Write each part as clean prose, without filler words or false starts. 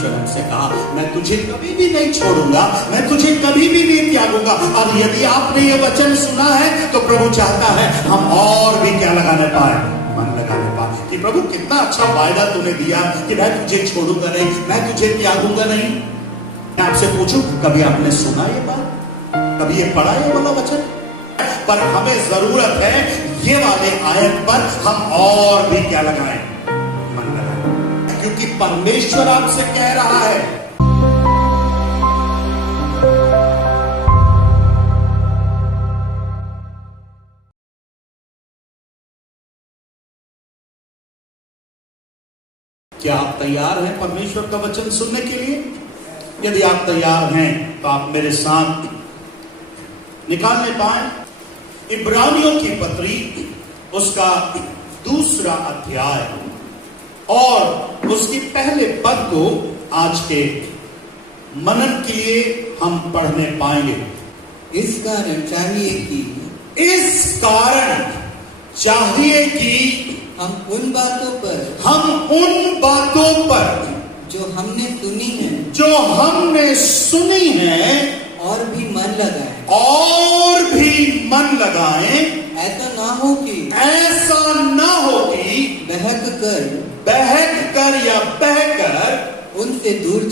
परमेश्वर हमसे कहा, मैं तुझे कभी भी नहीं छोड़ूंगा, मैं तुझे कभी भी नहीं त्यागूंगा। और यदि आपने ये वचन सुना है तो प्रभु चाहता है हम और भी क्या लगाने पाए, मन लगाने पाए कि प्रभु कितना अच्छा वायदा तूने दिया कि मैं तुझे छोड़ूंगा नहीं, मैं तुझे त्यागूंगा नहीं। मैं आपसे पूछूं, कभी आपने सुना ये बात, कभी ये पढ़ा ये वाला वचन? पर हमें जरूरत है ये वाले आयत पर हम और भी क्या लगाएं, मन लगाएं, क्योंकि परमेश्वर आपसे कह रहा है। क्या आप तैयार हैं परमेश्वर का वचन सुनने के लिए? यदि आप तैयार हैं तो आप मेरे साथ निकालने पाए इब्रानियों की पत्री, उसका 2 अध्याय और उसकी पहले पद को आज के मनन के लिए हम पढ़ने पाएंगे। इस कारण चाहिए कि हम उन बातों पर जो हमने सुनी है और भी मन लगाएं। ऐसा ना हो कि बहकर या बहकर उनसे दूर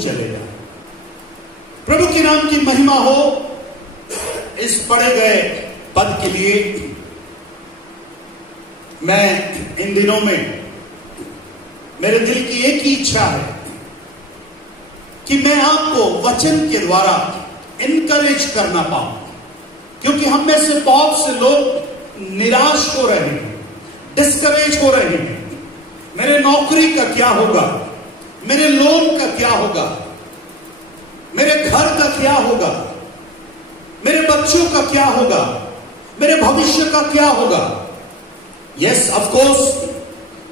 चले जाएं। प्रभु के नाम की महिमा हो। इस पढ़े गए पद के लिए मैं इन दिनों में मेरे दिल की एक ही इच्छा है कि मैं आपको वचन के द्वारा इनकरेज करना पाऊं, क्योंकि हम में से बहुत से लोग निराश हो रहे हैं, डिस्करेज हो रहे हैं। मेरे नौकरी का क्या होगा, मेरे लोन का क्या होगा, मेरे घर का क्या होगा, मेरे बच्चों का क्या होगा, मेरे भविष्य का क्या होगा। यस, ऑफ कोर्स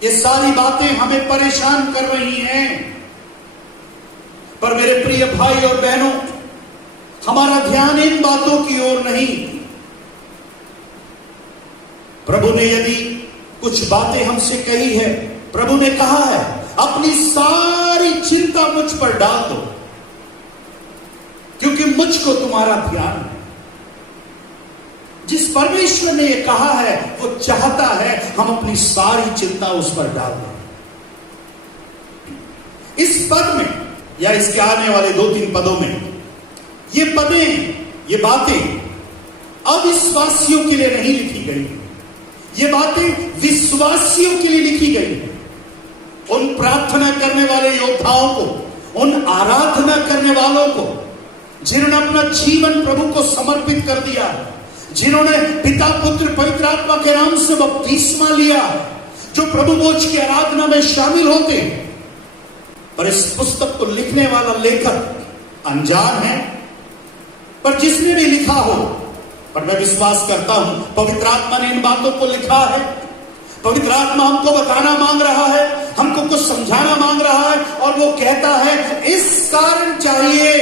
ये सारी बातें हमें परेशान कर रही हैं, पर मेरे प्रिय भाई और बहनों, हमारा ध्यान इन बातों की ओर नहीं। प्रभु ने यदि कुछ बातें हमसे कही है, प्रभु ने कहा है अपनी सारी चिंता मुझ पर डाल दो, क्योंकि मुझको तुम्हारा ध्यान है। जिस परमेश्वर ने यह कहा है वो चाहता है हम अपनी सारी चिंता उस पर डाल दें। इस पद में या इसके आने वाले 2-3 पदों में ये बातें अविश्वासियों के लिए नहीं लिखी गई, ये बातें विश्वासियों के लिए लिखी गई। उन प्रार्थना करने वाले योद्धाओं को, उन आराधना करने वालों को जिन्होंने अपना जीवन प्रभु को समर्पित कर दिया, जिन्होंने पिता पुत्र पवित्र आत्मा के नाम से बपतिस्मा लिया, जो प्रभु भोज की आराधना में शामिल होते। पर इस पुस्तक को लिखने वाला लेखक अनजान है, पर जिसने भी लिखा हो, पर मैं विश्वास करता हूं पवित्र आत्मा ने इन बातों को लिखा है। पवित्र आत्मा हमको बताना मांग रहा है, हमको कुछ समझाना मांग रहा है, और वो कहता है इस कारण चाहिए।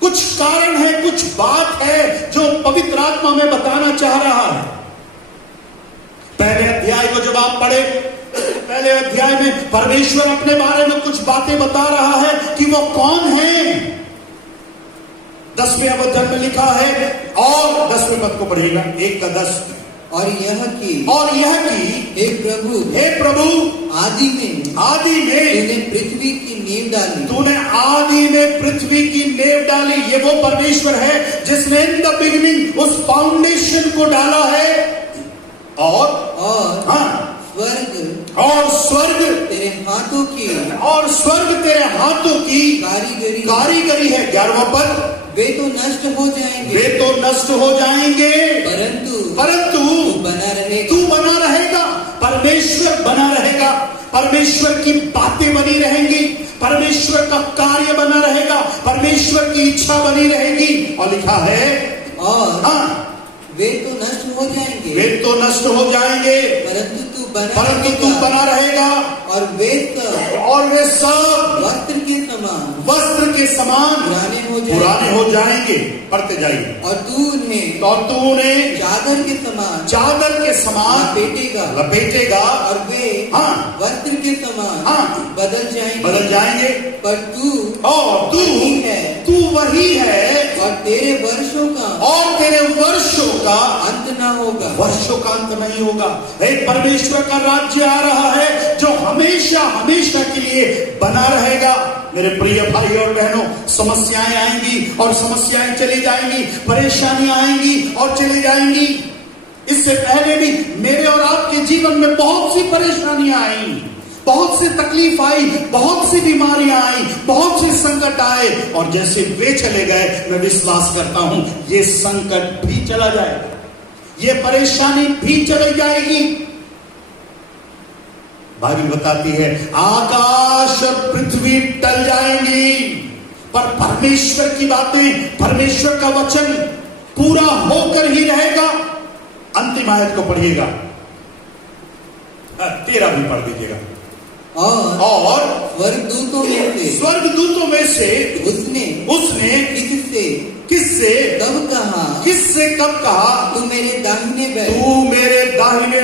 कुछ कारण है, कुछ बात है जो पवित्र आत्मा में बताना चाह रहा है। पहले अध्याय को जब आप पढ़े, पहले अध्याय में परमेश्वर अपने बारे में कुछ बातें बता रहा है कि वो कौन है। 10वें अध्याय में लिखा है, और 10वें पद को पढ़िएगा, 1:10। और यह कि हे प्रभु आदि में तूने पृथ्वी की नींव डाली। तूने आदि में पृथ्वी की नींव डाली। ये वो परमेश्वर है जिसने इन द बिगिनिंग उस फाउंडेशन को डाला है। और स्वर्ग तेरे हाथों की, और स्वर्ग तेरे हाथों की कारीगरी है। 11वां पद, वे तो नष्ट हो जाएंगे, परंतु तू बना रहेगा। परमेश्वर बना रहेगा, परमेश्वर की बातें बनी रहेंगी, परमेश्वर का कार्य बना रहेगा, परमेश्वर की इच्छा बनी रहेगी। और लिखा है और वे तो नष्ट हो जाएंगे, परंतु तू बना रहेगा। और वे सब वस्त्र के समान पुराने हो जाएंगे। पढ़ते जाइए। और तू उन्हें चादर के समान लपेटेगा। और वे वस्त्र के समान हाँ, बदल जाएंगे। पर तू और तू वही है और तेरे वर्षों का अंत न होगा। वर्षों का अंत नहीं होगा। एक परमेश्वर का राज्य आ रहा है जो हमेशा हमेशा के लिए बना रहेगा। मेरे प्रिय भाई और बहनों, समस्याएं आएंगी और समस्याएं चली जाएंगी, परेशानियां आएंगी और चली जाएंगी। इससे पहले भी मेरे और आपके जीवन में बहुत सी परेशानियां आई, बहुत सी तकलीफ आई, बहुत सी बीमारियां आई, बहुत से संकट आए, और जैसे वे चले गए, मैं विश्वास करता हूं ये संकट भी चला जाएगा, ये परेशानी भी चली जाएगी। बाइबल बताती है आकाश और पृथ्वी टल जाएंगी, पर परमेश्वर की बातें, परमेश्वर का वचन पूरा होकर ही रहेगा। अंतिम आयत को पढ़िएगा, 13 भी पढ़ दीजिएगा। और स्वर्गदूतों में से उसने किससे कब कहा तू मेरे दाहिने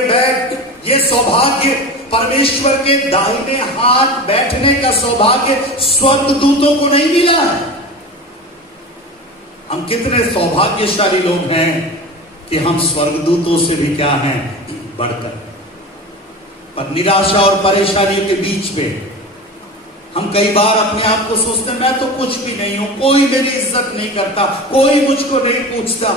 बैठ। ये सौभाग्य, परमेश्वर के दाहिने हाथ बैठने का सौभाग्य स्वर्गदूतों को नहीं मिला है। हम कितने सौभाग्यशाली लोग हैं कि हम स्वर्गदूतों से भी क्या हैं, बढ़कर। पर निराशा और परेशानियों के बीच में हम कई बार अपने आप को सोचते हैं मैं तो कुछ भी नहीं हूं, कोई मेरी इज्जत नहीं करता, कोई मुझको नहीं पूछता,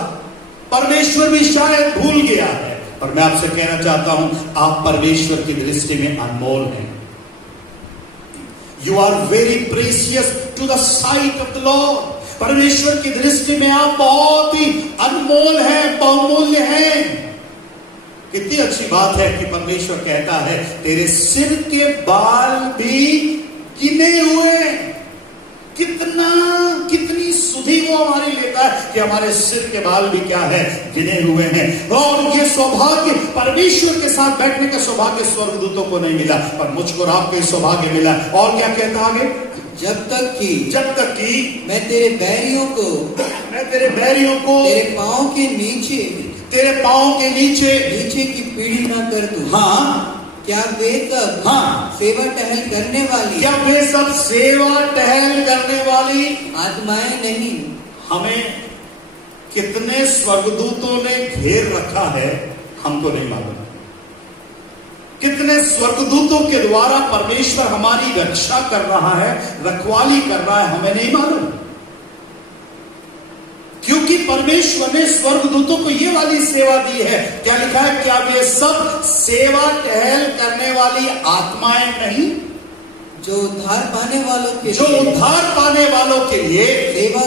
परमेश्वर भी शायद भूल गया है। पर मैं आपसे कहना चाहता हूं आप परमेश्वर की दृष्टि में अनमोल हैं। You are very precious to the sight of the Lord. परमेश्वर की दृष्टि में आप बहुत ही अनमोल हैं, बहुमूल्य हैं। कितनी अच्छी बात है कि परमेश्वर कहता है तेरे सिर के बाल भी गिने हुए। कितनी सुधि वो हमारी लेता है कि हमारे सिर के बाल भी क्या है, गिने हुए हैं। और ये सौभाग्य, परमेश्वर के साथ बैठने का सौभाग्य स्वर्गदूतों को नहीं मिला, पर मुझको और आपको सौभाग्य मिला। और क्या कहता आगे, जब तक कि मैं तेरे बैरियों को तेरे पाँव के नीचे की पीढ़ी न कर दूं। हाँ, क्या वे सब सेवा टहल करने वाली आत्माएं नहीं? हमें कितने स्वर्गदूतों ने घेर रखा है हमको नहीं मालूम। कितने स्वर्गदूतों के द्वारा परमेश्वर हमारी रक्षा कर रहा है, रखवाली कर रहा है, हमें नहीं मालूम। क्योंकि परमेश्वर ने स्वर्गदूतों को ये वाली सेवा दी है। क्या लिखा है, क्या वे सब सेवा टहल करने वाली आत्माएं नहीं? जो उद्धार पाने वालों के लिए सेवा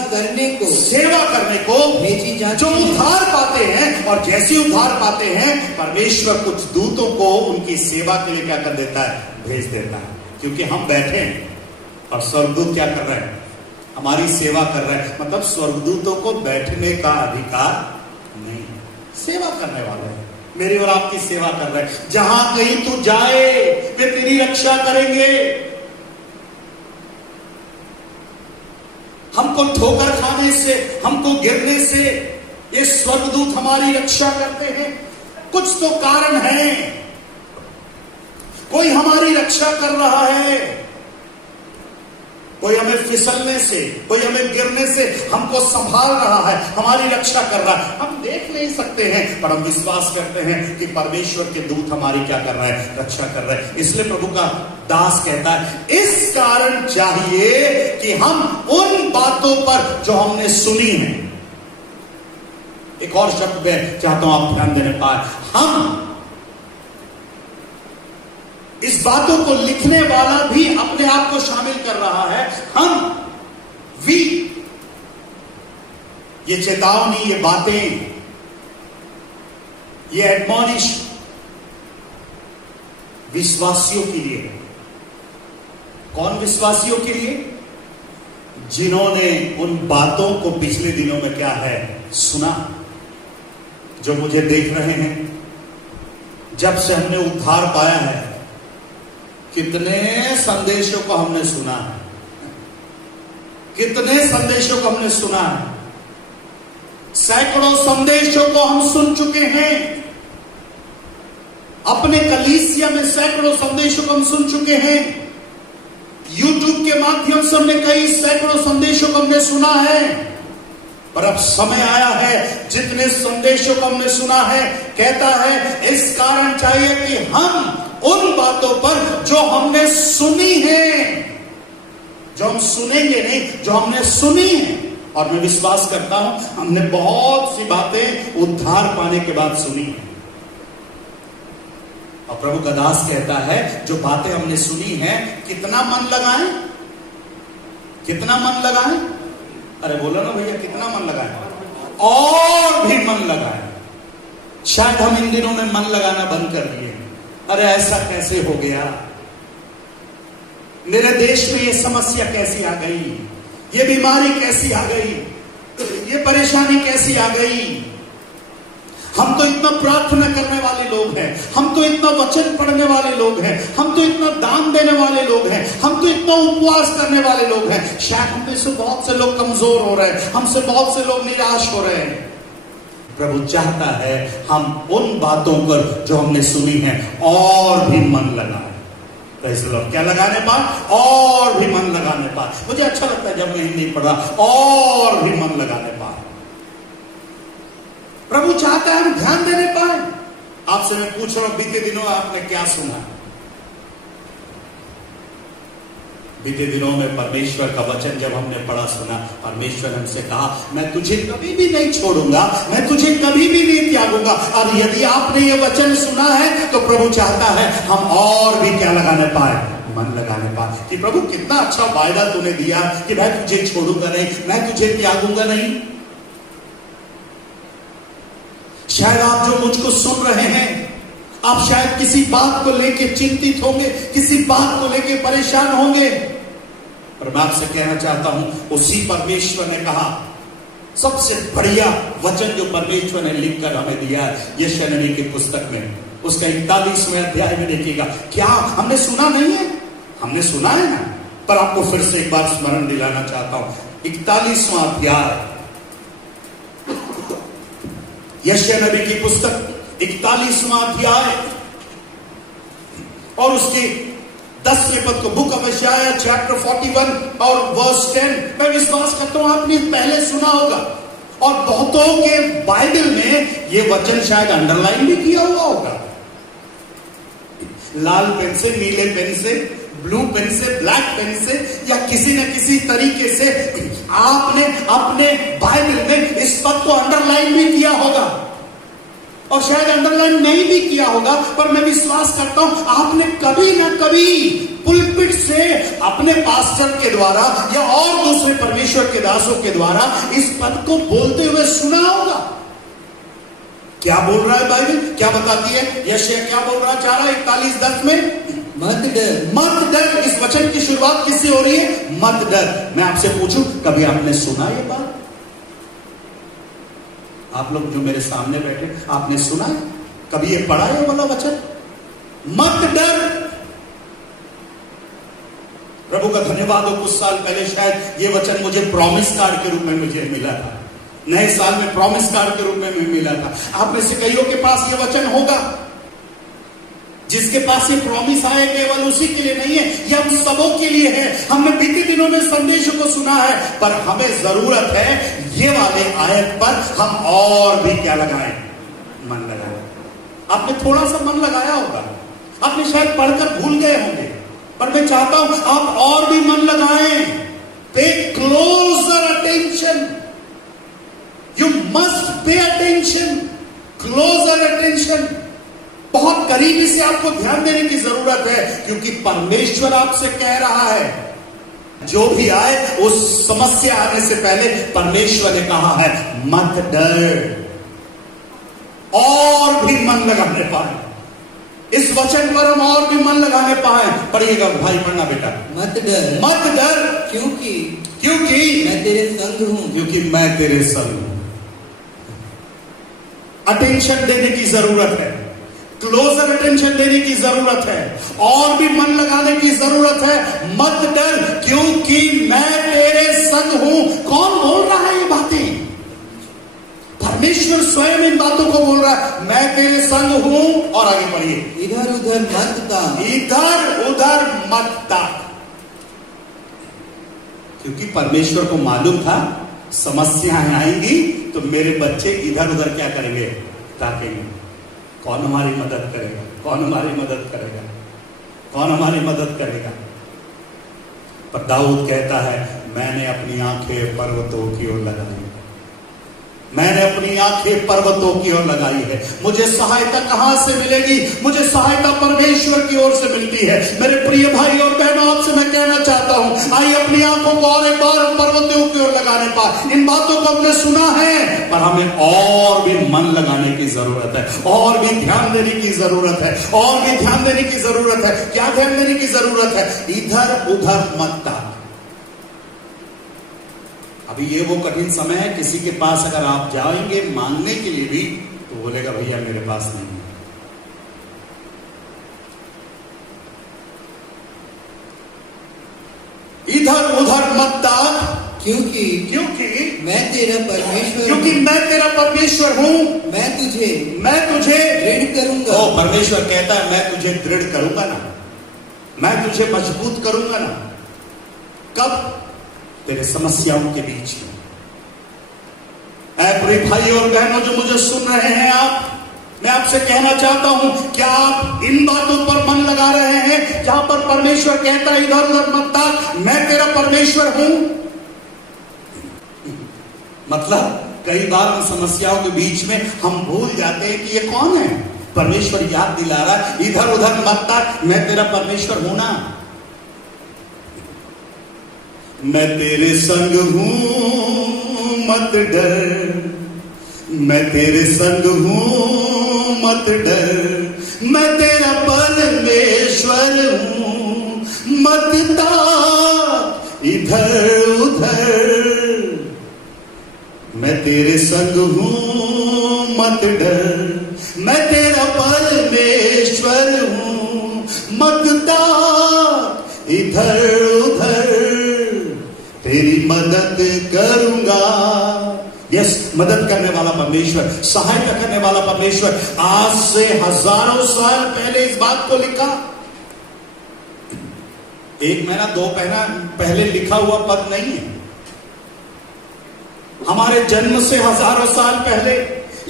करने को भेजी जाती, जो उद्धार पाते हैं, और जैसे उद्धार पाते हैं परमेश्वर कुछ दूतों को उनकी सेवा के लिए क्या कर देता है, भेज देता है। क्योंकि हम बैठे हैं और स्वर्गदूत क्या कर रहे हैं, हमारी सेवा कर रहे हैं। मतलब स्वर्गदूतों को बैठने का अधिकार नहीं, सेवा करने वाले हैं, मेरी और आपकी सेवा कर रहे हैं। जहां कहीं तू जाए वे तेरी रक्षा करेंगे। हमको ठोकर खाने से, हमको गिरने से ये स्वर्गदूत हमारी रक्षा करते हैं। कुछ तो कारण है, कोई हमारी रक्षा कर रहा है, कोई हमें फिसलने से, कोई हमें गिरने से हमको संभाल रहा है, हमारी रक्षा कर रहा है। हम देख नहीं सकते हैं, पर हम विश्वास करते हैं कि परमेश्वर के दूत हमारी क्या कर रहा है, रक्षा कर रहा है। इसलिए प्रभु का दास कहता है, इस कारण चाहिए कि हम उन बातों पर जो हमने सुनी है, एक और शब्द में चाहता हूं आप ध्यान देने पाए, हम इस बातों को लिखने वाला भी अपने आप को शामिल कर रहा है। ये चेतावनी, ये बातें, ये एडमॉनिश विश्वासियों के लिए। कौन विश्वासियों के लिए? जिन्होंने उन बातों को पिछले दिनों में क्या है, सुना। जो मुझे देख रहे हैं, जब से हमने उद्धार पाया है, कितने संदेशों को हमने सुना है, कितने संदेशों को हमने सुना है, सैकड़ों संदेशों को हम सुन चुके हैं। अपने कलीसिया में सैकड़ों संदेशों को हम सुन चुके हैं। यूट्यूब के माध्यम से हमने कई सैकड़ों संदेशों को हमने सुना है। पर अब समय आया है, जितने संदेशों को हमने सुना है, कहता है इस कारण चाहिए कि हम उन बातों पर जो हमने सुनी है, जो हम सुनेंगे नहीं, जो हमने सुनी है। और मैं विश्वास करता हूं हमने बहुत सी बातें उद्धार पाने के बाद सुनी है। और प्रभु का दास कहता है जो बातें हमने सुनी है, कितना मन लगाएं, कितना मन लगाएं। अरे बोलो ना भैया, कितना मन लगाएं, और भी मन लगाएं। शायद हम इन दिनों में मन लगाना बंद कर दिए। अरे ऐसा कैसे हो गया, मेरे देश में ये समस्या कैसी आ गई, ये बीमारी कैसी आ गई, ये परेशानी कैसी आ गई। हम तो इतना प्रार्थना करने वाले लोग हैं, हम तो इतना वचन पढ़ने वाले लोग हैं, हम तो इतना दान देने वाले लोग हैं, हम तो इतना उपवास करने वाले लोग हैं। शायद हम में से बहुत से लोग कमजोर हो रहे हैं, हमसे बहुत से लोग निराश हो रहे हैं। प्रभु चाहता है हम उन बातों पर जो हमने सुनी है और भी मन लगाएं। क्या लगाने पाए, और भी मन लगाने पाए। मुझे अच्छा लगता है जब मैं हिंदी पढ़ा, और भी मन लगाने पाए। प्रभु चाहता है हम ध्यान देने पाए। आपसे मैं पूछ रहा हूं, बीते दिनों आपने क्या सुना? बीते दिनों में परमेश्वर का वचन जब हमने पढ़ा सुना, परमेश्वर हमसे कहा मैं तुझे कभी भी नहीं छोड़ूंगा, मैं तुझे कभी भी नहीं त्यागूंगा। और यदि आपने ये वचन सुना है तो प्रभु चाहता है हम और भी क्या लगाने पाए, मन लगाने पाए। कि प्रभु कितना अच्छा वायदा तूने दिया कि मैं तुझे छोड़ूंगा नहीं, मैं तुझे त्यागूंगा नहीं। शायद आप जो मुझको सुन रहे हैं, आप शायद किसी बात को लेके चिंतित होंगे, किसी बात को लेके परेशान होंगे। पर मैं आपसे कहना चाहता हूं, उसी परमेश्वर ने कहा, सबसे बढ़िया वचन जो परमेश्वर ने लिखकर हमें दिया है यशायाह नबी की पुस्तक में, उसका 41वें अध्याय में देखिएगा। क्या हमने सुना नहीं है? हमने सुना है ना, पर आपको फिर से एक बार स्मरण दिलाना चाहता हूं। 41वां अध्याय यशायाह नबी की पुस्तक 41वां अध्याय और उसके 10वें पद को, बुक ऑफ यशायाह चैप्टर 41 और वर्स 10। मैं विश्वास करता हूं आपने पहले सुना होगा, और बहुतों के बाइबल में ये वचन शायद अंडरलाइन भी किया हुआ होगा, लाल पेन से, नीले पेन से, ब्लू पेन से, ब्लैक पेन से, या किसी न किसी तरीके से आपने अपने बाइबल में इस पद को अंडरलाइन भी किया होगा, और शायद अंडरलाइन नहीं भी किया होगा। पर मैं विश्वास करता हूं आपने कभी ना कभी पुलपिट से अपने पास्टर के द्वारा या और दूसरे परमेश्वर के दासों के द्वारा इस पद को बोलते हुए सुना होगा। क्या बोल रहा है बाइबल, क्या बताती है? यशायाह क्या बोल रहा चाह रहा है 41:10 में? मत डर, मत डर। इस वचन की शुरुआत किससे हो रही है? मत डर। मैं आपसे पूछूं, कभी आपने सुना ये बात? आप लोग जो मेरे सामने बैठे, आपने सुना है? कभी ये पढ़ा है वाला वचन? मत डर। प्रभु का धन्यवाद हो, कुछ साल पहले शायद ये वचन मुझे प्रॉमिस कार्ड के रूप में मुझे मिला था। नए साल में प्रॉमिस कार्ड के रूप में मिला था। आप में से कईयों के पास ये वचन होगा। जिसके पास ये प्रॉमिस आए केवल उसी के लिए नहीं है, ये हम सबों के लिए है। हमने बीते दिनों में संदेशों को सुना है, पर हमें जरूरत है ये वाले आयत पर हम और भी क्या लगाएं, मन लगाएं। आपने थोड़ा सा मन लगाया होगा, आपने शायद पढ़कर भूल गए होंगे, पर मैं चाहता हूं आप और भी मन लगाएं। Pay closer attention, you must pay attention, closer attention. बहुत करीबी से आपको ध्यान देने की जरूरत है, क्योंकि परमेश्वर आपसे कह रहा है जो भी आए, उस समस्या आने से पहले परमेश्वर ने कहा है मत डर, और भी मन लगाने पाए। इस वचन पर हम और भी मन लगाने पाए। पढ़िएगा भाई, पढ़ना बेटा। मत डर, मत डर, क्योंकि मैं तेरे संग हूं, क्योंकि मैं तेरे संग हूं। अटेंशन देने की जरूरत है, क्लोजर अटेंशन देने की जरूरत है, और भी मन लगाने की जरूरत है। मत डर, क्योंकि मैं तेरे संग हूं। कौन बोल रहा है ये बातें? परमेश्वर स्वयं इन बातों को बोल रहा है, मैं तेरे संग हूं। और आगे बढ़िए, इधर उधर मत ताक। इधर उधर मत ताक। क्योंकि परमेश्वर को मालूम था समस्याएं आएंगी तो मेरे बच्चे इधर उधर क्या करेंगे, ताकेंगे। कौन हमारी मदद करेगा, कौन हमारी मदद करेगा, कौन हमारी मदद करेगा। पर दाऊद कहता है, मैंने अपनी आंखें पर्वतों की ओर लगाई, मैंने अपनी आंखें पर्वतों की ओर लगाई है। मुझे सहायता कहां से मिलेगी? मुझे सहायता परमेश्वर की ओर से मिलती है। मेरे प्रिय भाई और बहनों, आपसे मैं कहना चाहता हूं, आइए अपनी आंखों को और एक बार पर्वतों की ओर लगाने पाए। इन बातों को हमने सुना है, पर हमें और भी मन लगाने की जरूरत है, और भी ध्यान देने की जरूरत है, और भी ध्यान देने की जरूरत है। क्या ध्यान देने की जरूरत है? इधर उधर मत ताक। अभी ये वो कठिन समय है, किसी के पास अगर आप जाएंगे मांगने के लिए भी तो बोलेगा भैया मेरे पास नहीं है। इधर उधर मत ताक, क्योंकि मैं तेरा परमेश्वर, क्योंकि मैं तेरा परमेश्वर हूं। मैं तुझे दृढ़ करूंगा। ओ, परमेश्वर कहता है मैं तुझे दृढ़ करूंगा ना, मैं तुझे मजबूत करूंगा ना। कब? तेरे समस्याओं के बीच में। ऐ प्रिय भाई और बहनों जो मुझे सुन रहे हैं, मैं आपसे कहना चाहता हूं, क्या आप इन बातों पर मन लगा रहे हैं जहां पर परमेश्वर कहता है इधर उधर मत ताक, मैं तेरा परमेश्वर हूं? मतलब कई बार हम समस्याओं के बीच में हम भूल जाते हैं कि ये कौन है। परमेश्वर याद दिला रहा है, इधर उधर मत ताक, मैं तेरा परमेश्वर हूं ना। मैं तेरे संग हूं मत डर, मैं तेरे संग हूं मत डर, मैं तेरा परमेश्वर हूं मत ताक इधर उधर। मैं तेरे संग हूं मत डर, मैं तेरा परमेश्वर हूं मत ताक इधर उधर, तेरी मदद करूंगा। यस, मदद करने वाला परमेश्वर, सहायता करने वाला परमेश्वर। आज से हजारों साल पहले इस बात को लिखा, 1 महीना 2 महीना पहले लिखा हुआ पद नहीं है। हमारे जन्म से हजारों साल पहले,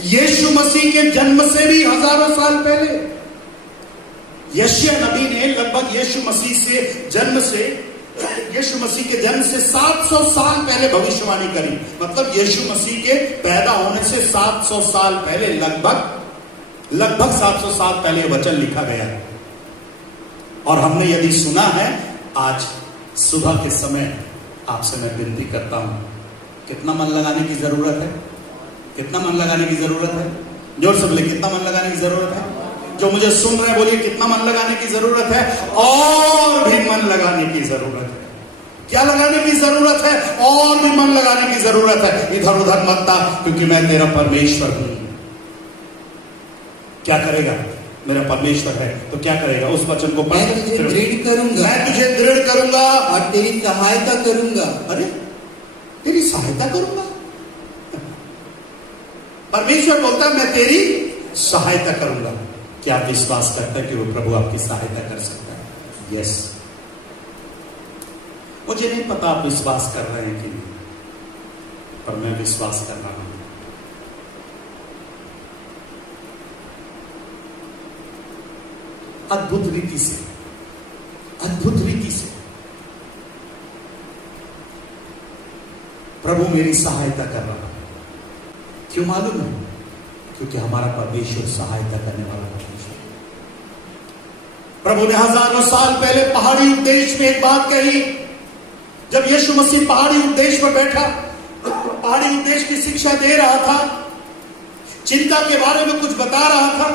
यीशु मसीह के जन्म से भी हजारों साल पहले, यशायाह नबी ने लगभग यीशु मसीह के जन्म से 700 साल पहले भविष्यवाणी करी। मतलब यीशु मसीह के पैदा होने से 700 साल पहले, लगभग 700 साल पहले वचन लिखा गया है। और हमने यदि सुना है, आज सुबह के समय आपसे मैं विनती करता हूं, कितना मन लगाने की जरूरत है? कितना मन लगाने की जरूरत है? जोर से बोले, कितना मन लगाने की जरूरत है? जो मुझे सुन रहे हैं बोलिए, कितना मन लगाने की जरूरत है? और भी मन लगाने की जरूरत है। क्या लगाने की जरूरत है? और भी मन लगाने की जरूरत है। इधर उधर मत ताक, क्योंकि मैं तेरा परमेश्वर हूं। क्या करेगा? मेरा परमेश्वर है तो क्या करेगा? उस वचन को मैं तुझे दृढ़ करूंगा, मैं तुझे दृढ़ करूंगा और तेरी सहायता करूंगा। अरे, तेरी सहायता करूंगा? परमेश्वर बोलता है मैं तेरी सहायता करूंगा। क्या आप विश्वास करते हैं कि वो प्रभु आपकी सहायता कर सकता है? यस। मुझे नहीं पता आप विश्वास कर रहे हैं कि नहीं, पर मैं विश्वास कर रहा हूं। अद्भुत रीति से प्रभु मेरी सहायता कर रहा है। क्यों मालूम है? क्योंकि हमारा परमेश्वर सहायता करने वाला परमेश्वर। प्रभु ने हजारों साल पहले पहाड़ी उपदेश में एक बात कही। जब यीशु मसीह पहाड़ी उपदेश पर बैठा, पहाड़ी उपदेश की शिक्षा दे रहा था, चिंता के बारे में कुछ बता रहा था,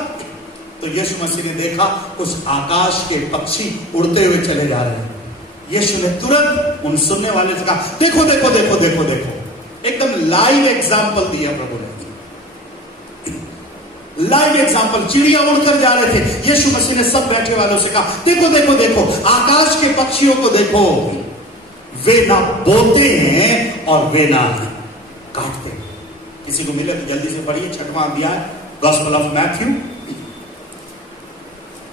तो यीशु मसीह ने देखा कुछ आकाश के पक्षी उड़ते हुए चले जा रहे हैं। यीशु ने तुरंत उन सुनने वाले से कहा, देखो देखो देखो देखो देखो। एकदम लाइव एग्जाम्पल दिया प्रभु ने, लाइव एग्जाम्पल। चिड़िया उड़कर जा रहे थे, यीशु मसीह ने सब बैठे वालों से कहा, देखो देखो देखो, आकाश के पक्षियों को देखो, वे ना बोते हैं और वे ना काटते हैं। किसी को मिले तो जल्दी से पढ़िए 6वां अध्याय गॉस्पेल ऑफ मैथ्यू,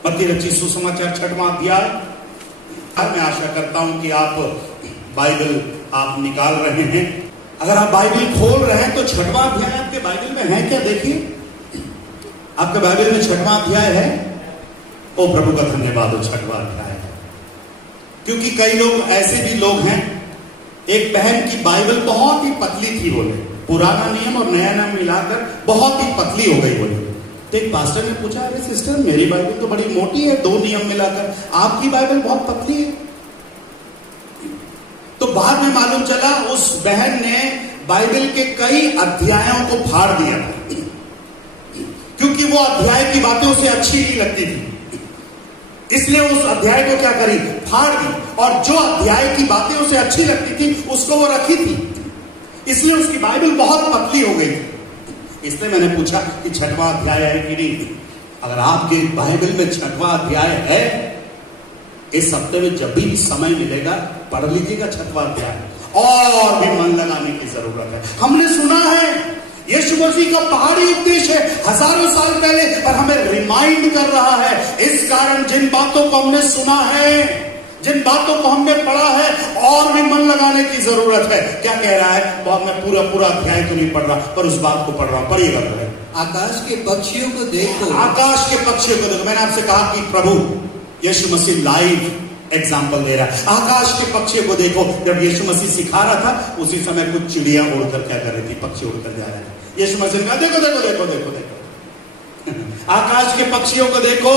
मत्ती रचित सुसमाचार 6वां अध्याय। मैं आशा करता हूं कि आप बाइबल आप निकाल रहे हैं। अगर आप बाइबल खोल रहे हैं तो 6वां अध्याय आपके बाइबल में है क्या? देखिए आपके बाइबल में 6वां अध्याय है। ओ प्रभु का धन्यवाद हो, 6वां अध्याय है। क्योंकि कई लोग ऐसे भी लोग हैं, एक बहन की बाइबल बहुत ही पतली थी, बोले पुराना नियम और नया नियम मिलाकर बहुत ही पतली हो गई बोले। तो एक पास्टर ने पूछा, अरे सिस्टर मेरी बाइबल तो बड़ी मोटी है, 2 नियम मिलाकर, आपकी बाइबल बहुत पतली है। तो बाद में मालूम चला उस बहन ने बाइबल के कई अध्यायों को फाड़ दिया, क्योंकि वो अध्याय की बातें उसे अच्छी नहीं लगती थी, इसलिए उस अध्याय को क्या करी, फाड़ दी। और जो अध्याय की बातें उसे अच्छी लगती थी उसको वो रखी थी, इसलिए उसकी बाइबल बहुत पतली हो गई थी। इसलिए मैंने पूछा कि 6वां अध्याय है कि नहीं। अगर आपके बाइबल में 6वां अध्याय है, इस हफ्ते में जब भी समय मिलेगा पढ़ लीजिएगा 6वां अध्याय, और भी मन लगाने की जरूरत है। हमने सुना है यीशु मसीह का पहाड़ी उपदेश है हजारों साल पहले, और हमें रिमाइंड कर रहा है। इस कारण जिन बातों को हमने सुना है, जिन बातों को हमने पढ़ा है, और भी मन लगाने की जरूरत है। क्या कह रहा है? बहुत मैं पूरा अध्याय तो नहीं पढ़ रहा, पर उस बात को पढ़ रहा हूं। पढ़िएगा तो आकाश के पक्षियों को देखो, आकाश के पक्षियों को देखो। मैंने आपसे कहा कि प्रभु यीशु मसीह लाइव एग्जाम्पल दे रहा है। आकाश के पक्षियों को देखो। जब यीशु मसीह सिखा रहा था उसी समय कुछ चिड़िया उड़कर क्या कर रही थी, पक्षी उड़कर जा रहे थे। यीशु मसीह ने कहा देखो देखो देखो देखो देखो आकाश के पक्षियों को देखो,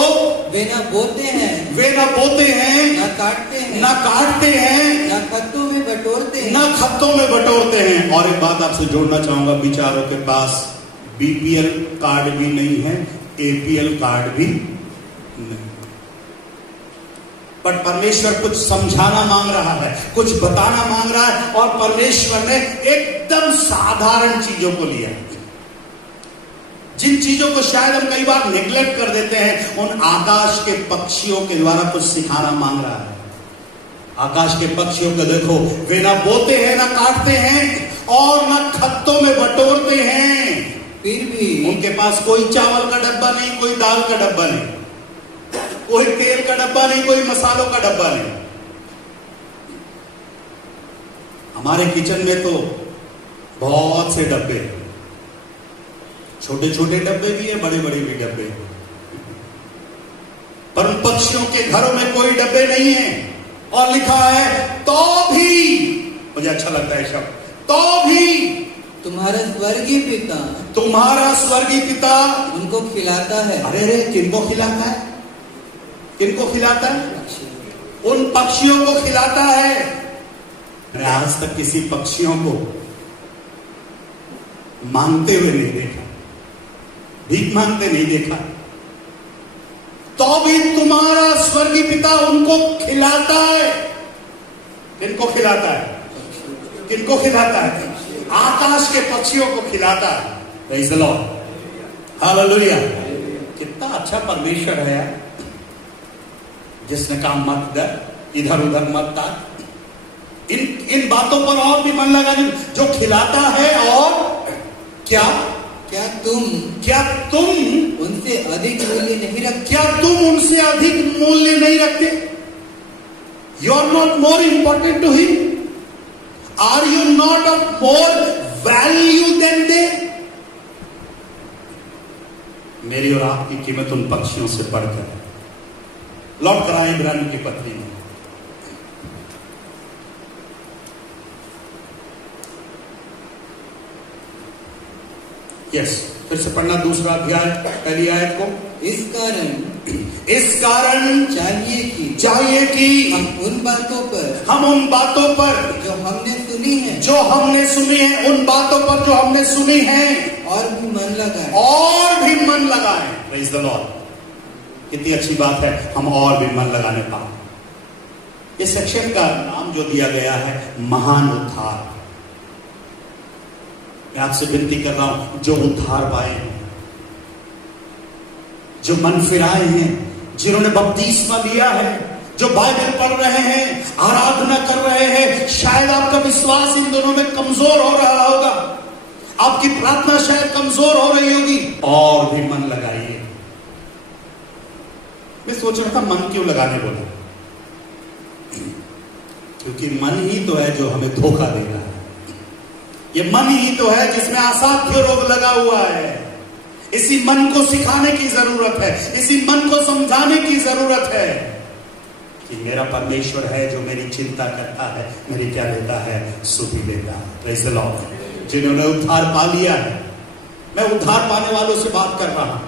वे ना बोते हैं, वे ना बोते हैं, ना काटते हैं, ना काटते हैं, ना खत्तों में बटोरते हैं, ना खत्तों में बटोरते हैं। और एक बात आपसे जोड़ना चाहूंगा, बेचारों के पास बीपीएल कार्ड भी नहीं है, एपीएल कार्ड भी नहीं, पर परमेश्वर कुछ समझाना मांग रहा है, कुछ बताना मांग रहा है, और परमेश्वर ने एकदम साधारण चीजों को लिया। जिन चीजों को शायद हम कई बार नेग्लेक्ट कर देते हैं, उन आकाश के पक्षियों के द्वारा कुछ सिखाना मांग रहा है। आकाश के पक्षियों को देखो, वे ना बोते हैं, ना काटते हैं, और ना खत्तों में बटोरते हैं, फिर भी उनके पास कोई चावल का डब्बा नहीं, कोई दाल का डब्बा नहीं, कोई तेल का डब्बा नहीं, कोई मसालों का डब्बा नहीं। हमारे किचन में तो बहुत से डब्बे, छोटे छोटे डब्बे भी है, बड़े बड़े भी डब्बे, पर उन पक्षियों के घरों में कोई डब्बे नहीं है। और लिखा है तो भी, मुझे अच्छा लगता है शब्द, तो भी तुम्हारा स्वर्गीय पिता, तुम्हारा स्वर्गीय पिता उनको खिलाता है। अरे किनको खिलाता है? किनको खिलाता है? उन पक्षियों को खिलाता है। मैंने आज तक किसी पक्षियों को मांगते हुए नहीं देखा, भीख मांगते नहीं देखा। तो भी तुम्हारा स्वर्गीय पिता उनको खिलाता है। किनको खिलाता है? किनको खिलाता है? आकाश के पक्षियों को खिलाता है। Praise the Lord, hallelujah. कितना अच्छा परमेश्वर है यार, जिसने कहा मत डर, इधर उधर मत ताक। इन बातों पर और भी मन लगा, जो खिलाता है। और क्या क्या तुम उनसे अधिक मूल्य नहीं रखते? क्या तुम उनसे अधिक मूल्य नहीं रखते? You are not more important to him? Are you not of more value than they? मेरी और आपकी कीमत उन पक्षियों से बढ़कर है। लौट कर आए इब्रानी की पत्री में, फिर से पढ़ना दूसरा अध्याय पहली आयत को। इस कारण चाहिए कि हम उन बातों पर जो हमने सुनी है, उन बातों पर जो हमने सुनी है, और भी मन लगाएं। Praise the Lord. कितनी अच्छी बात है, हम और भी मन लगाने पाए। इस सेक्शन का नाम जो दिया गया है, महान उद्धार। मैं आपसे विनती कर रहा हूं, जो उद्धार पाए हैं, जो मन फिराए हैं, जिन्होंने बपतिस्मा लिया है, जो बाइबल पढ़ रहे हैं, आराधना कर रहे हैं, शायद आपका विश्वास इन दोनों में कमजोर हो रहा होगा। आपकी प्रार्थना शायद कमजोर हो रही होगी, और भी मन लगाइए। मैं सोच रहा था मन क्यों लगाने बोला, क्योंकि मन ही तो है जो हमें धोखा दे रहा है। ये मन ही तो है जिसमें असाध्य रोग लगा हुआ है। इसी मन को सिखाने की जरूरत है, इसी मन को समझाने की जरूरत है कि मेरा परमेश्वर है जो मेरी चिंता करता है, मेरी क्या देता है, सुधि देता है। Praise the Lord. जिन्होंने उद्धार पा लिया है, मैं उद्धार पाने वालों से बात कर रहा हूं,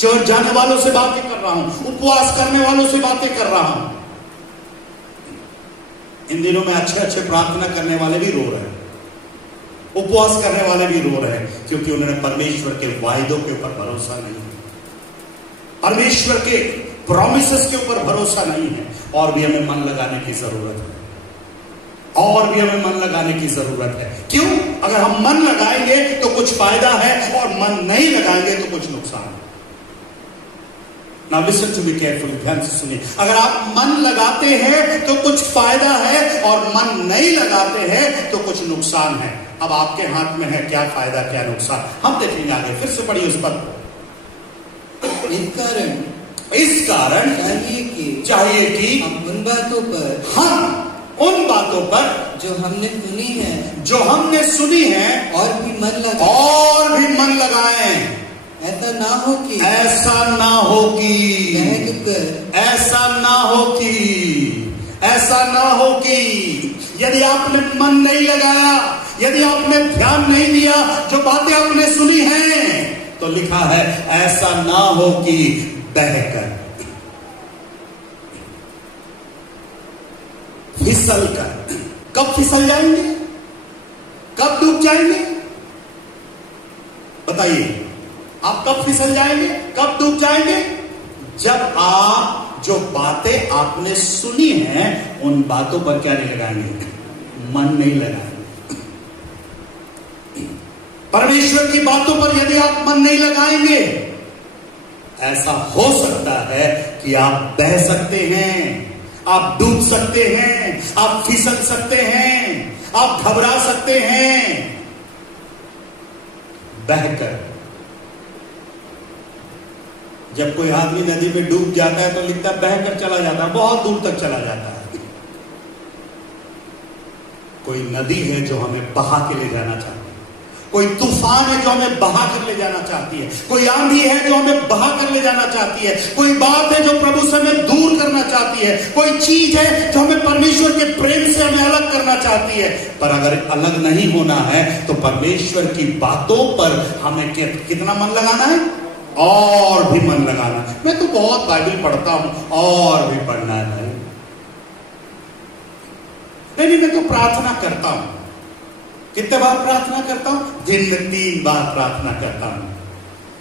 चर्च जाने वालों से बातें कर रहा हूं, उपवास करने वालों से बातें कर रहा हूं। इन दिनों में अच्छे अच्छे प्रार्थना करने वाले भी रो रहे हैं, उपवास करने वाले भी रो रहे हैं, क्योंकि उन्होंने परमेश्वर के वायदों के ऊपर भरोसा नहीं है, परमेश्वर के प्रॉमिसेस के ऊपर भरोसा नहीं है। और भी हमें मन लगाने की जरूरत है, और भी हमें मन लगाने की जरूरत है। क्यों? अगर हम मन लगाएंगे तो कुछ फायदा है, और मन नहीं लगाएंगे तो कुछ नुकसान है। Now listen to me carefully, ध्यान से सुनिए। अगर आप मन लगाते हैं तो कुछ फायदा है, और मन नहीं लगाते हैं तो कुछ नुकसान है। अब आपके हाथ में है क्या फायदा क्या नुकसान, हम देखेंगे आगे। फिर से पढ़िए उस पर। इस कारण चाहिए कि हम उन बातों पर जो हमने सुनी है और भी मन लगाएं। ऐसा ना हो कि यदि आपने मन नहीं लगाया, यदि आपने ध्यान नहीं दिया जो बातें आपने सुनी हैं, तो लिखा है ऐसा ना हो कि बहकर, फिसल कर। कब फिसल जाएंगे, कब डूब जाएंगे? बताइए, आप कब फिसल जाएंगे, कब डूब जाएंगे? जब आप जो बातें आपने सुनी हैं उन बातों पर क्या नहीं लगाएंगे, मन नहीं लगाएंगे। परमेश्वर की बातों पर यदि आप मन नहीं लगाएंगे, ऐसा हो सकता है कि आप बह सकते हैं, आप डूब सकते हैं, आप फिसल सकते हैं, आप घबरा सकते हैं। बहकर, जब कोई आदमी नदी में डूब जाता है तो लिखता है बहकर चला जाता है, बहुत दूर तक चला जाता है। कोई नदी है जो हमें बहा के ले जाना चाहती है, कोई तूफान है जो हमें बहा कर ले जाना चाहती है, कोई आंधी है जो हमें बहा कर ले जाना चाहती है, कोई बात है जो प्रभु से हमें दूर करना चाहती है, कोई चीज है जो हमें परमेश्वर के प्रेम से हमें अलग करना चाहती है। पर अगर अलग नहीं होना है तो परमेश्वर की बातों पर हमें कितना मन लगाना है, और भी मन लगाना। मैं तो बहुत बाइबल पढ़ता हूं, और भी पढ़ना है। नहीं, मैं तो प्रार्थना करता हूं। कितने बार प्रार्थना करता हूं? दिन में 3 बार प्रार्थना करता हूं।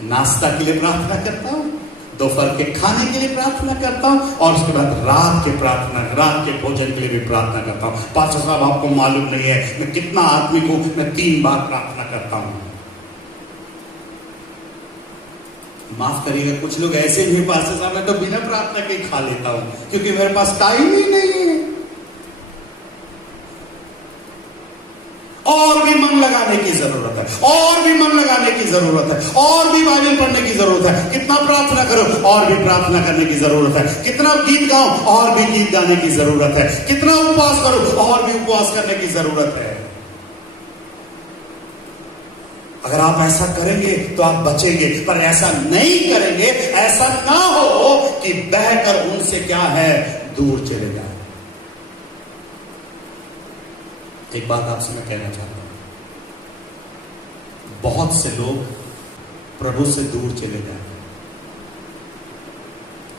नाश्ता के लिए प्रार्थना करता हूं, दोपहर के खाने के लिए प्रार्थना करता हूं, और उसके बाद रात के भोजन के लिए भी प्रार्थना करता हूं। पास्टर साहब, आपको मालूम नहीं है मैं कितना आदमी को मैं 3 बार प्रार्थना करता हूं। माफ करिएगा, कुछ लोग ऐसे भी पास्टर साहब मैं तो बिना प्रार्थना के खा लेता हूं, क्योंकि मेरे पास टाइम ही नहीं है। और भी मन लगाने की जरूरत है, और भी मन लगाने की जरूरत है, और भी बाइबल पढ़ने की जरूरत है। कितना प्रार्थना करो, और भी प्रार्थना करने की जरूरत है। कितना गीत गाओ, और भी गीत गाने की जरूरत है। कितना उपवास करो, और भी उपवास करने की जरूरत है। अगर आप ऐसा करेंगे तो आप बचेंगे, पर ऐसा नहीं करेंगे, ऐसा ना हो कि बहकर उनसे क्या है, दूर चले जाए। एक बात आपसे मैं कहना चाहता हूं, बहुत से लोग प्रभु से दूर चले जाए,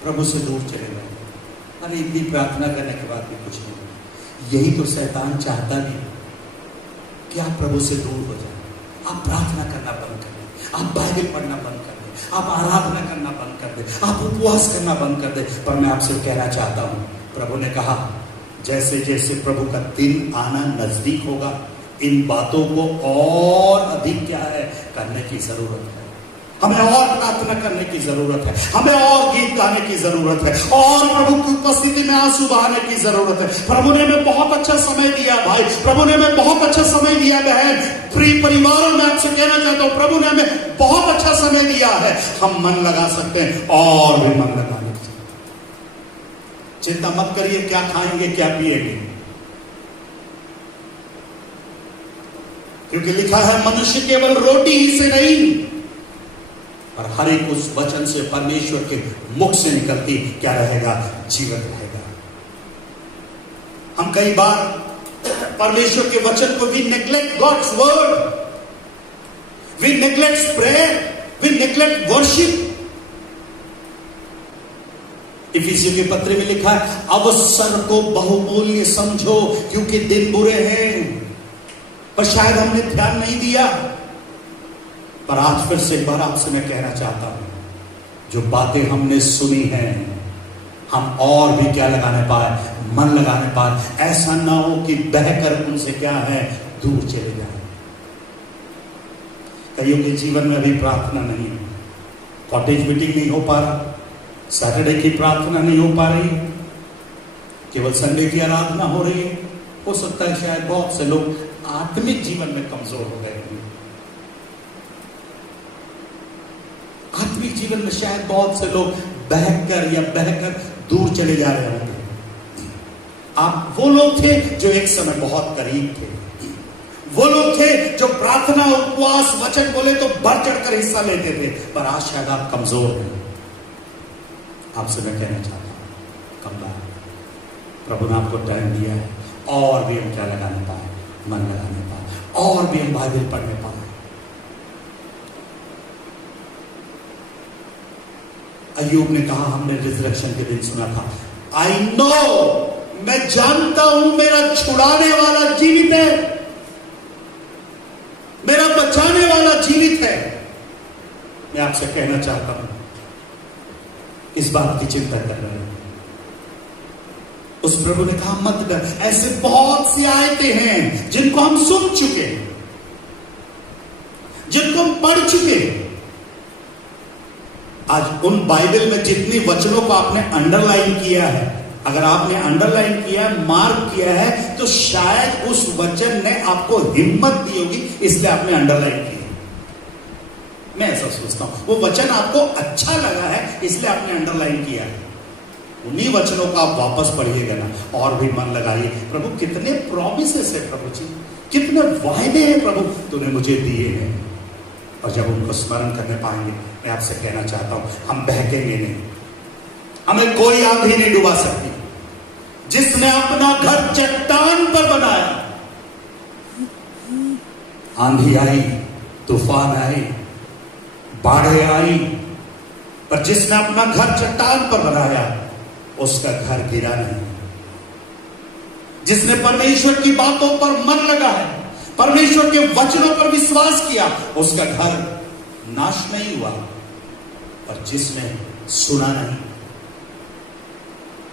प्रभु से दूर चले जाए। अरे इतनी प्रार्थना करने के बाद भी कुछ नहीं। यही तो शैतान चाहता भी कि आप प्रभु से दूर हो जाए। आप प्रार्थना करना बंद कर दें, आप बाइबल पढ़ना बंद कर दें, आप आराधना करना बंद कर दें, आप उपवास करना बंद कर दें। पर मैं आपसे कहना चाहता हूं, प्रभु ने कहा जैसे जैसे प्रभु का दिन आना नजदीक होगा, इन बातों को और अधिक क्या है, करने की जरूरत है। हमें और प्रार्थना करने की जरूरत है, हमें और गीत गाने की जरूरत है, और प्रभु की उपस्थिति में आंसू बहाने की जरूरत है। प्रभु ने हमें बहुत अच्छा समय दिया भाई, प्रभु ने हमें बहुत अच्छा समय दिया बहन। प्रिय परिवारों में आपसे कहना चाहता हूं, प्रभु ने हमें बहुत अच्छा समय दिया है। हम मन लगा सकते हैं और भी मन लगा सकते हैं। चिंता मत करिए क्या खाएंगे क्या पिएंगे, क्योंकि लिखा है मनुष्य केवल रोटी ही से नहीं, और हर एक उस वचन से, परमेश्वर के मुख से निकलती क्या रहेगा, जीवन रहेगा। हम कई बार परमेश्वर के वचन को we neglect God's word, we neglect prayer, we neglect worship. इफिसियों के पत्र में लिखा है अवसर को बहुमूल्य समझो क्योंकि दिन बुरे हैं। पर शायद हमने ध्यान नहीं दिया। पर आज फिर से एक बार आपसे मैं कहना चाहता हूं, जो बातें हमने सुनी हैं हम और भी क्या लगाने पाए, मन लगाने पाए। ऐसा ना हो कि बहकर उनसे क्या है, दूर चले जाए। कईयों के जीवन में अभी प्रार्थना नहीं है, कॉटेज मीटिंग नहीं हो पा रहा, सैटरडे की प्रार्थना नहीं हो पा रही, केवल संडे की आराधना हो रही है। हो सकता है शायद बहुत से लोग आत्मिक जीवन में कमजोर हो गए हैं। आत्मिक जीवन में शायद बहुत से लोग बहकर या बहकर दूर चले जा रहे होंगे। आप वो लोग थे जो एक समय बहुत करीब थे, वो लोग थे जो प्रार्थना, उपवास, वचन बोले तो बढ़ चढ़कर हिस्सा लेते थे। पर आज शायद आप कमजोर हैं। आपसे मैं कहना चाहता हूं, कम बार प्रभु ने आपको टाइम दिया है, और भी हम क्या लगाने पाए, मन लगाने पाए, और भी हम बाइबल पढ़ने पाए। अय्यूब ने कहा, हमने रिजरेक्शन के दिन सुना था, आई नो, मैं जानता हूं मेरा छुड़ाने वाला जीवित है, मेरा बचाने वाला जीवित है। मैं आपसे कहना चाहता हूं, इस बात की चिंता कर रहे हैं। उस प्रभु ने कहा मत डर। ऐसे बहुत सी आयतें हैं जिनको हम सुन चुके, जिनको हम पढ़ चुके। आज उन बाइबल में जितनी वचनों को आपने अंडरलाइन किया है, अगर आपने अंडरलाइन किया है, मार्क किया है, तो शायद उस वचन ने आपको हिम्मत दी होगी, इसलिए आपने अंडरलाइन किया। मैं ऐसा सोचता हूं, वो वचन आपको अच्छा लगा है इसलिए आपने अंडरलाइन किया है। उन्हीं वचनों का आप वापस पढ़िएगा ना, और भी मन लगाइए। प्रभु कितने प्रॉमिसेस है, प्रभु जी कितने वायदे हैं प्रभु तूने मुझे दिए हैं। और जब उनको स्मरण करने पाएंगे, मैं आपसे कहना चाहता हूं, हम बहकेंगे नहीं, हमें कोई आंधी नहीं डुबा सकती। जिसने अपना घर चट्टान पर बनाया, आंधी आई, तूफान आई, बाढ़ें आई, पर जिसने अपना घर चट्टान पर बनाया उसका घर गिरा नहीं। जिसने परमेश्वर की बातों पर मन लगाया, परमेश्वर के वचनों पर विश्वास किया, उसका घर नाश नहीं हुआ। पर जिसने सुना नहीं,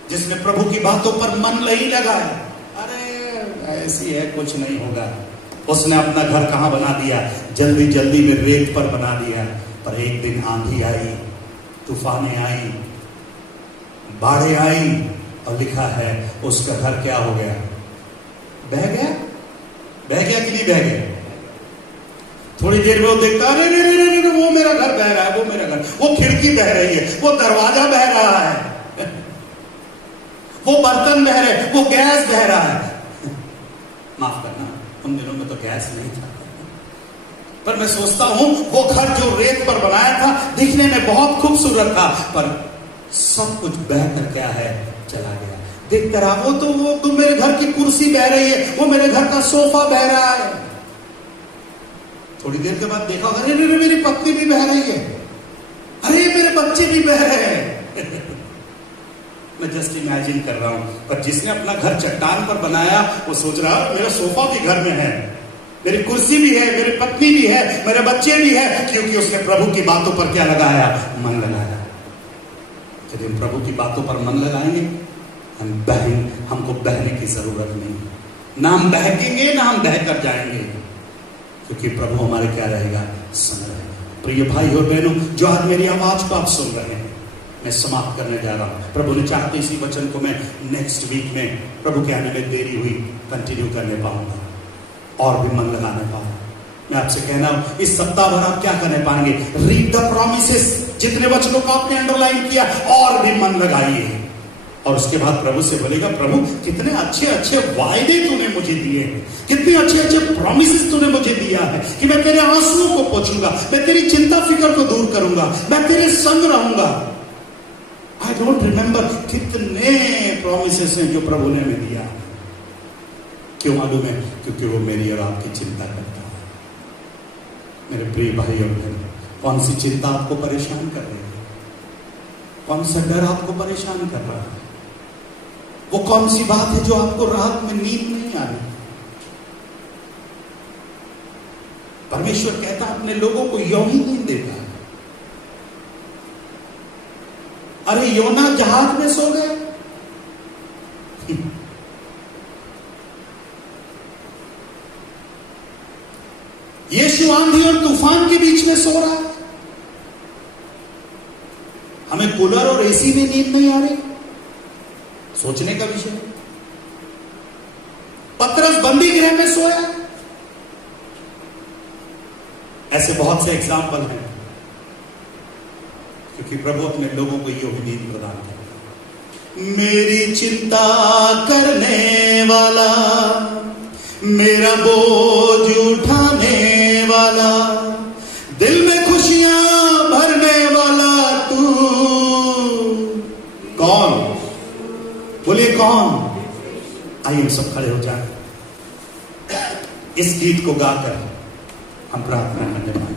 जिसने प्रभु की बातों पर मन नहीं लगाया, अरे ऐसी है कुछ नहीं होगा, उसने अपना घर कहां बना दिया, जल्दी जल्दी में रेत पर बना दिया। पर एक दिन आंधी आई, तूफानें आई, बाढ़ें आई, और लिखा है उसका घर क्या हो गया, बह गया। बह गया कि नहीं बह गया? थोड़ी देर में वो देखता, अरे रे रे रे, वो मेरा घर बह रहा है, वो मेरा घर, वो खिड़की बह रही है, वो दरवाजा बह रहा है, वो बर्तन बह रहे, वो गैस बह रहा है। माफ करना, उन दिनों में तो गैस नहीं था, पर मैं सोचता हूं वो घर जो रेत पर बनाया था दिखने में बहुत खूबसूरत था, पर सब कुछ बहकर क्या है, चला गया। देख कर वो तो मेरे घर की कुर्सी बह रही है, वो मेरे घर का सोफा बह रहा है। थोड़ी देर के बाद देखा, अरे मेरी पत्नी भी बह रही है, अरे मेरे बच्चे भी बह रहे हैं। मैं जस्ट इमेजिन कर रहा हूं। पर जिसने अपना घर चट्टान पर बनाया, वो सोच रहा है मेरा सोफा भी घर में है, मेरी कुर्सी भी है, मेरी पत्नी भी है, मेरे बच्चे भी है, क्योंकि उसने प्रभु की बातों पर क्या लगाया, मन लगाया। यदि हम प्रभु की बातों पर मन लगाएंगे, हमको बहने की जरूरत नहीं, ना हम बहकेंगे ना हम बहकर जाएंगे, क्योंकि प्रभु हमारे क्या रहेगा, संग रहेगा। प्रिय भाई और बहनों, जो आज मेरी आवाज को आप सुन रहे हैं, मैं समाप्त करने जा रहा हूं। प्रभु ने चाहते इसी वचन को मैं नेक्स्ट वीक में, प्रभु के आने में देरी हुई, कंटिन्यू करने पाऊंगा और भी मन लगाने पाऊंगा। मैं आपसे कहना हूं, इस सप्ताह भर आप क्या करने पाएंगे? रीड द प्रॉमिसेस, जितने वचनों को आपने अंडरलाइन किया और भी मन लगाइए। और उसके बाद प्रभु से बोलेगा, प्रभु कितने अच्छे अच्छे वायदे तूने मुझे दिए हैं, कितने अच्छे अच्छे प्रॉमिसेस तूने मुझे दिया है कि मैं तेरे आंसुओं को पोंछूंगा, मैं तेरी चिंता फिक्र को दूर करूंगा, मैं तेरे संग रहूंगा। आई डोंट रिमेंबर कितने प्रॉमिसेस हैं जो प्रभु ने हमें दिया। क्यों मालूम है? क्योंकि वो मेरी और आपकी चिंता करता है। मेरे प्रिय भाई और बहन, कौन सी चिंता आपको परेशान कर रही है? कौन सा डर आपको परेशान कर रहा है? वो कौन सी बात है जो आपको रात में नींद नहीं आ रही? परमेश्वर कहता है अपने लोगों को यूं ही नींद देता है। अरे योना जहाज में सो गए, यीशु आंधी और तूफान के बीच में सो रहा है। हमें कूलर और एसी में नींद नहीं आ रही, सोचने का विषय। पतरस बंदी गृह में सोया। ऐसे बहुत से एग्जाम्पल हैं, क्योंकि प्रभु अपने लोगों को यो भी नींद प्रदान करता है। मेरी चिंता करने वाला, मेरा बोझ उठाने वाला, दिल में खुशियां भरने वाला तू कौन? बोलिए कौन? आइए हम सब खड़े हो जाए, इस गीत को गाकर हम प्रार्थना करने वाले।